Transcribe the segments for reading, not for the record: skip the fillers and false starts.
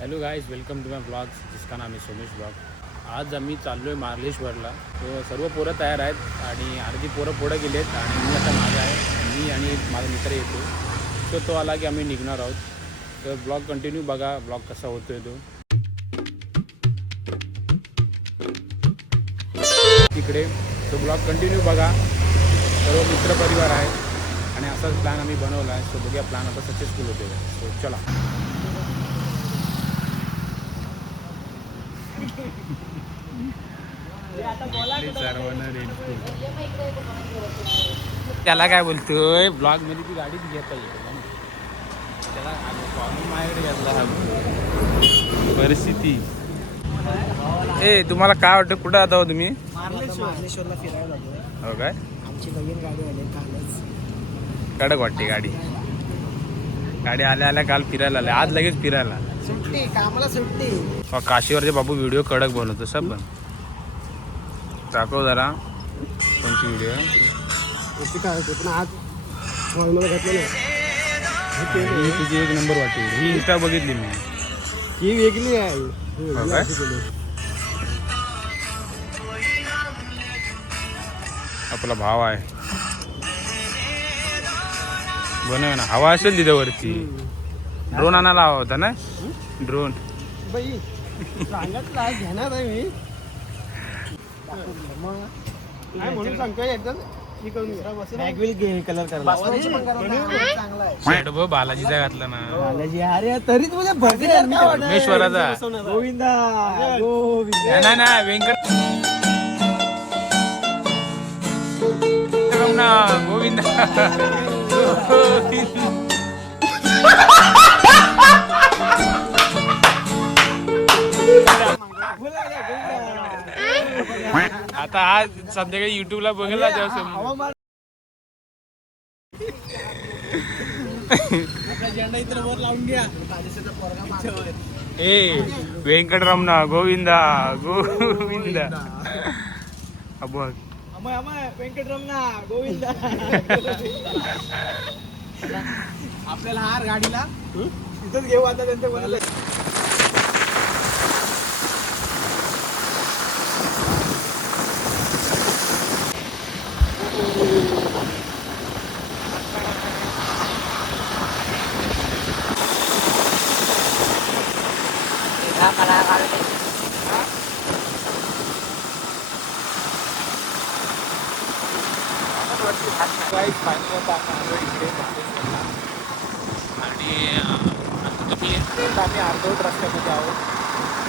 Hello guys, welcome to my blogs जिसका नाम आहे सोमेश ब्लॉग. आज आम्ही चाललो आहे मार्लेश्वरला. तो सर्व पोरं तयार आहेत आणि अर्धी पोरं पुढं गेली आहेत आणि मी आता माझा आहे. मी आणि माझा मित्र येतो. तो आला की आम्ही निघणार आहोत. तर ब्लॉग कंटिन्यू बघा, ब्लॉग कसा होतो आहे तो तिकडे. तो ब्लॉग कंटिन्यू बघा. सर्व मित्रपरिवार आहे आणि असाच प्लॅन आम्ही बनवला आहे. सो बघूया प्लॅन आता सक्सेसफुल होते. सो चला. त्याला काय बोलतोय, ब्लॉग मध्ये ती गाडीच घेता येते त्याला. प्रॉब्लेम माझ्याकडे घेतला परिस्थिती. ए तुम्हाला काय वाटतं, कुठं आता हो तुम्ही? मार्लेश्वरला फिरायला जातोय. हो काय? आमची नवीन गाडी आली कालच. कडक वाटते गाडी. गाडी आल्या आल्या काल फिरायला आल्या, आज लगेच फिरायला. सुट्टी, कामाला सुट्टी. काशीवरचे बाबू व्हिडिओ कडक बनवतो सब. पण दाखव जरा कोणती व्हिडिओ काय होते पण आज मला घातलं नाही. ही तुझी एक नंबर वाटते. ही इंस्टा बघितली मी. ही वेगळी आहे. हो काय? आपला भाव आहे. बनव ना, हवा असेल तिथं वरती. ड्रोन आणायला हवा होता ना, ड्रोन. बाई सांगत घेणार आहे मी. काय म्हणून सांगतोय एकदम कलर करायला शर्ट बघ बालाजीचा घातला ना. अरे तरी तुझ्या परमेश्वराचा. गोविंदा गोविंदा. नाही ना, व्यंकट ना, गोविंद. आता आज संध्याकाळी युट्यूबला बघायला जेव्हा झेंडा इतर वर लावून घ्या. ए व्यंकटरमणा गोविंदा गोविंदा. बघ व्यंकटरमणा गोविंदा. आपल्याला हार गाडीला तिथंच घेऊ आता त्यांचं बोलायला. आणि आम्ही अर्धवट रस्त्यामध्ये आहोत.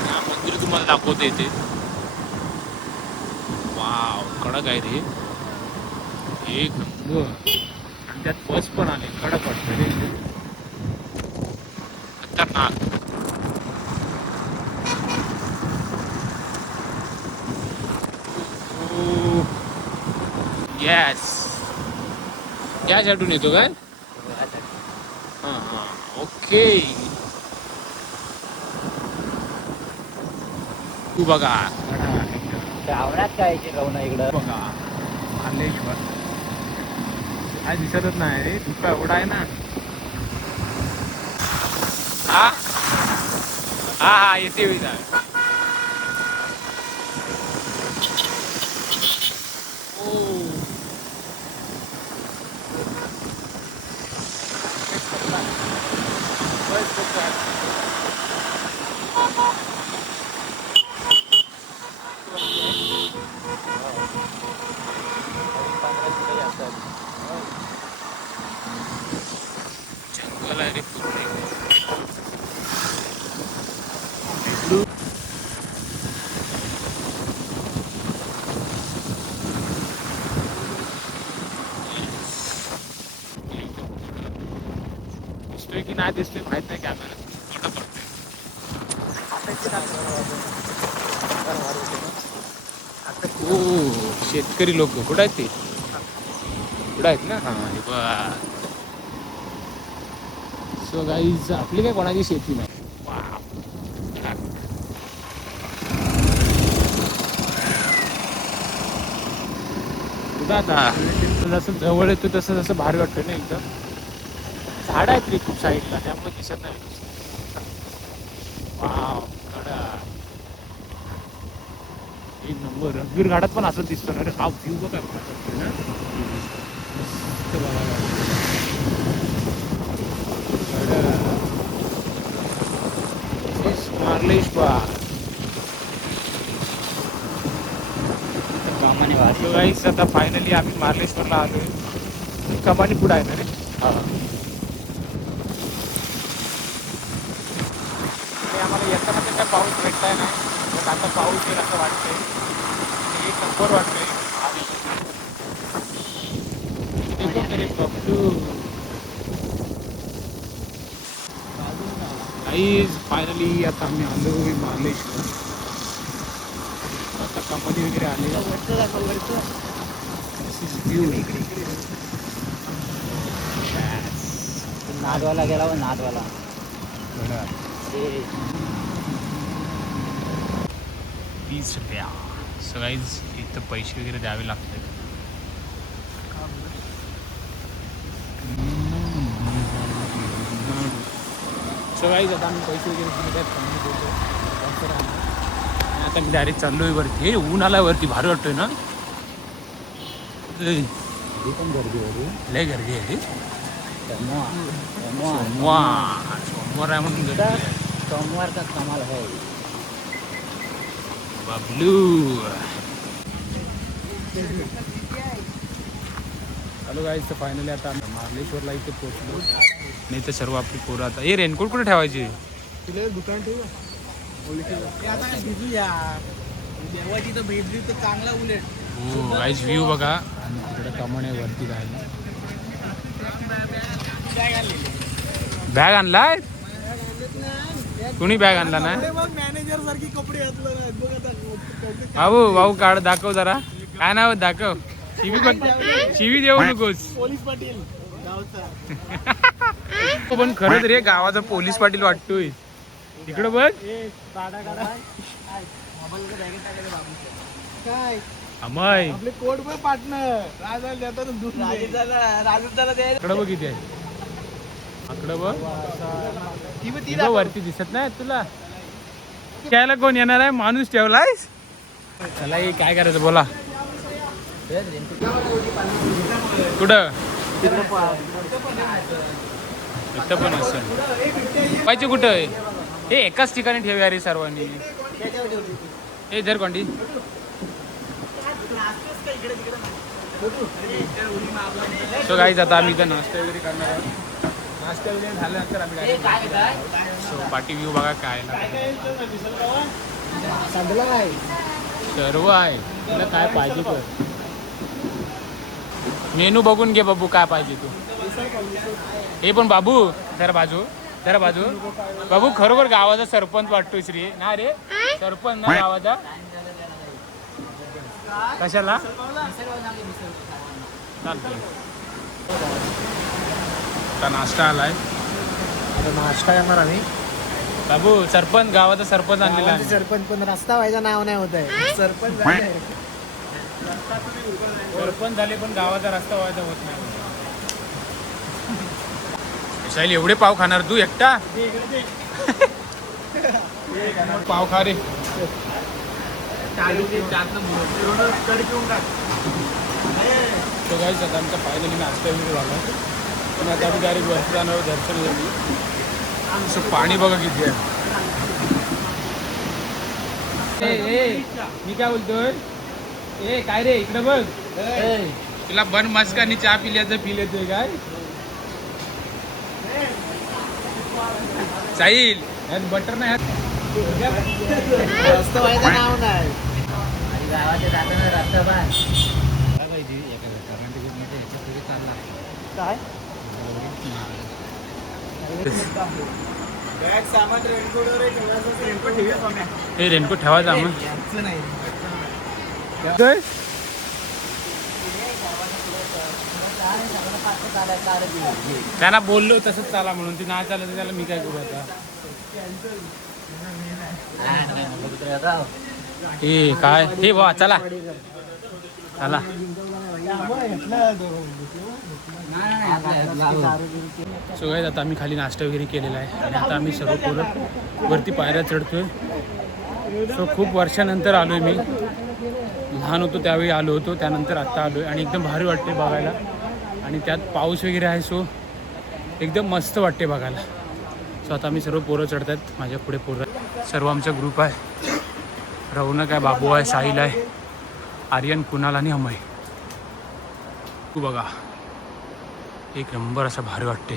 या मंदिर तुम्हाला दाखवता येते. वाव, कडक आहे रे, एक नंबर. आणि त्यात बस पण आले, कडक वाटतं रे, खतरनाक. गॅस गॅस आठवून येतो काय? हां हां, ओके. तू बघा आवरात काय इकडं बघा मार्लेश्वर. काय दिसतच नाही रे, तुका एवढा आहे ना. हा हा हा, येते विचार. जंगल आहे रे पूर्ण. दिसतोय की नाही दिसतोय माहित नाही कॅमेरा. हो, शेतकरी लोक कुठं आहेत ते? कुठं आहेत ना? हां, सो गाईज, आपली काय कोणाची शेती नाही. कुठं आता जसं जवळ येतो तसं जसं भारी वाटतं ना एकदम. झाड आहेत रे खूप साईडला, त्यामुळे दिसत नाही. रणबीर घाटात पण असंच दिसतो ना रे. हा व्ह्यू बघा ना. मस्त बघायला. मार्लेश्वर गाईस. आता फायनली आम्ही मार्लेश्वरला आलोय. कमानी पुढं आहे ना रे. हा. आम्हाला येताना तर काय पाऊस भेटताय नाही, पण आता पाऊस येईल असं वाटतंय. एक नंबर वाटतंय. फायनली आता आम्ही आलो मार्लेश्वर. आता कंपनी वगैरे आली. नादवाला गेला व नादवाला. 20 रुपया. सो गाईज इथं पैसे वगैरे द्यावे लागतात. सो गाईज आता आम्ही पैसे वगैरे दिले आहेत. कमी देतो आणि आता मी डायरेक्ट चाललो आहे वरती. हे ऊन आला वरती, भारी वाटतोय ना. पण गर्दी होती. लय गर्दी आहे रे. सोमवार आहे म्हणून गर्दी आहे. सोमवार का कमाल है. Bablu hello guys. तर फायनली आता मार्लेश्वरला इथे पोहोचलो. नाही तर सर्व आपली पोरं आता. हे रेनकोट कुठे ठेवायचे? दुकान ठेवू आता भिजूया. देवाची तर भेटली तर चांगला उलट. हो गाईज व्ह्यू बघा. आणि तिकडे कमाने वरती जायला. बॅग आणलाय? कुणी बॅग आणला ना? मॅनेजर सारखी कपडे भाऊ भाऊ काढ दाखव जरा. काय नाव दाखव. शिवी देऊ नकोस. पोलीस पाटील गावचा. पण खरंच रे गावाचा पोलीस पाटील वाटतोय. इकडं बघ. काय अमय आपले कोट पण पार्टनर राजाला इकडं बघ किती आहे. इकडं बघ. तिथं वरती दिसत नाही तुला. त्याला कोण येणार आहे? माणूस ठेवलाय. चला हे काय करायचं बोला. कुठं इथं पण असं पाहिजे. कुठं आहे हे? एकाच ठिकाणी ठेवूया रे सर्वांनी. हे धर कोंडी. सो गाईज आता आम्ही इथं नाश्ता वगैरे करणार आहोत. नाश्ता वगैरे झाल्यानंतर आम्ही सो पाठी व्ह्यू बघा काय सर्व आहे. तुला काय पाहिजे तर मेनू बघून घे बाबू. काय पाहिजे तू. हे पण बाबू जरा बाजू बाबू. खरोखर गावाचा सरपंच वाटतोय श्री ना रे. सरपंच ना गावाचा. कशाला चालतंय. आता नाश्ता आलाय. आता नाश्ता करणार आम्ही. बाबू सरपंच गावाचा सरपंच आणलेला आहे. सरपंच पण रस्ता व्हायचं नाव नाही होत आहे. सरपंच झाले पण गावाचा रस्ता व्हायचा होत नाही. साहिल एवढे पाव खाणार तू एकटा? पाव खा रे. तो गाईस आता आमचा फायनली नाश्ता वगैरे झाला. पण आता आम्ही डायरेक्ट वरती जाणार. दर्शन झाली. आमचं पाणी बघा किती आहे. मी काय बोलतोय. ए काय रे इकडे बघ. तुला बन मस्कानी चहा पिल्याचं फील येतोय काय? साहिल यात बटर नाही. रस्ता व्हायचं नाव नाही. गावाच्या जाताना रस्ता बाय काय हे रेनकोट ठेवायचा मग. त्यांना बोललो तसंच चाला म्हणून. ती नाही चालत त्याला मी काय करू आता. ए काय हे वा चला चला. सो गाईस आता आम्ही खाली नाश्ता वगैरे केलेला आहे. आणि आता आम्ही सर्व पोरं वरती पायऱ्या चढतोय. सो खूप वर्षानंतर आलोय मी. लहान होतो त्यावेळी आलो होतो, त्यानंतर आत्ता आलो आहे आणि एकदम भारी वाटते बघायला. आणि त्यात पाऊस वगैरे आहे, सो एकदम मस्त वाटते बघायला. सो आता आम्ही सर्व पोरं चढत आहेत, माझ्या पुढे पोरं सर्व आमचा ग्रुप आहे. रौनक आहे, बाबू आहे, साहिल आहे, आर्यन, कुणाल आणि अमय. तू बघा एक नंबर असं भारी वाटते.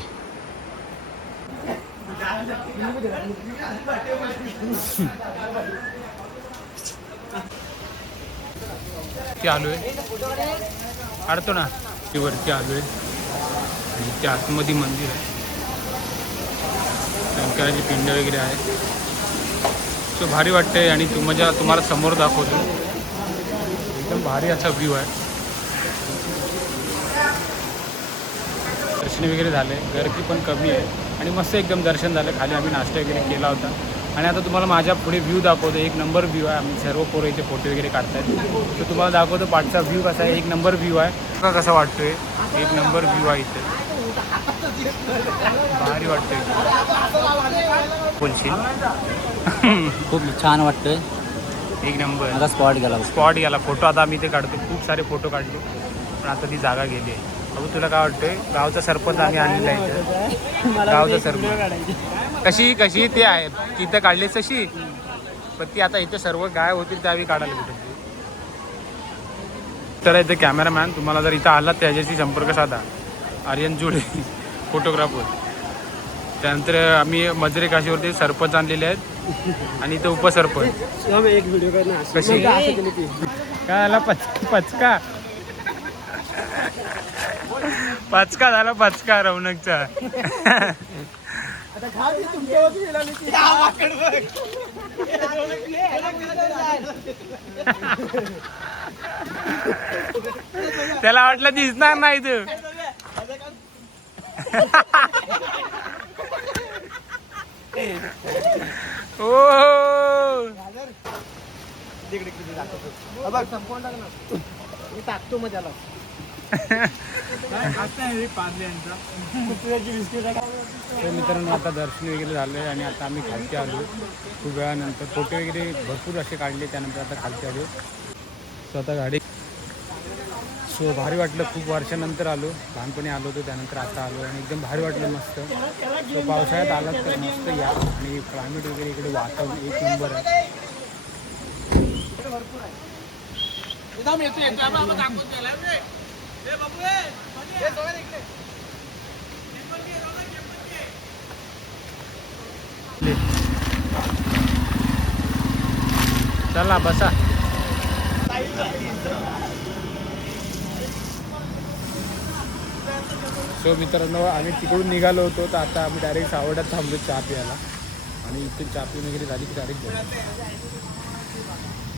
ते आलोय काढतो ना ते वरती आलोय आणि त्या आतमध्ये मंदिर आहे, शंकराची पिंड वगैरे आहे. सो भारी वाटते आणि तुम्हाला समोर दाखवतो, एकदम भारी असा व्ह्यू आहे. दर्शन वगैरे झाले, गर्दी पण कमी आहे आणि मस्त एकदम दर्शन झालं. खाली आम्ही नाश्ता वगैरे केला होता आणि आता तुम्हाला माझ्या पुढे व्ह्यू दाखवतो. एक नंबर व्ह्यू आहे. आम्ही सर्व पोरं इथे फोटो वगैरे काढतायत, तर तुम्हाला दाखवतो पाठचा व्ह्यू कसा आहे. एक नंबर व्ह्यू आहे का, कसा वाटतोय, एक नंबर व्ह्यू आहे इथे, भारी वाटतोय. बोलशील खूप छान वाटतंय. एक नंबर माझा स्पॉट गेला फोटो. आता आम्ही इथे काढतो, खूप सारे फोटो काढले, पण आता ती जागा गेली आहे. अहो तुला काय वाटतंय, गावचा सरपंच आम्ही आणलेला आहे इथं. गावचा सरपंच कशी ते आहे तिथं काढलीच तशी, पण ती आता इथे सर्व गाय होतील त्यावेळी काढायला कुठे. तर इथे कॅमेरामॅन, तुम्हाला जर इथं आला त्याच्याशी संपर्क साधा, आर्यन जुडे फोटोग्राफर. त्यानंतर आम्ही मजरे काशीवरती सरपंच आणलेले आहेत आणि इथं उपसरपंच. एक व्हिडिओ कशी काय आला पचका झाला पचका रौनकचा. त्याला वाटलं दिसणार नाही तू. ओ टाकतो मग त्याला. तर मित्रांनो आता दर्शन वगैरे झालं आहे आणि आता आम्ही खालती आलो. खूप वेळानंतर फोटो वगैरे भरपूर असे काढले, त्यानंतर आता खालती आलो. सो आता गाडी सो भारी वाटलं, खूप वर्षानंतर आलो. लहानपणी आलो होतो, त्यानंतर आता आलो आणि एकदम भारी वाटलं मस्त. सो पावसाळ्यात आलात तर मस्त या आणि क्लायमेट वगैरे इकडे वातावरण एक नंबर आहे. चला बसा. सो मित्रांनो आम्ही तिकडून निघालो होतो, तर आता आम्ही डायरेक्ट सावड्यात थांबलो चहा प्यायला आणि इथे चहा पिऊन वगैरे झाली की डायरेक्ट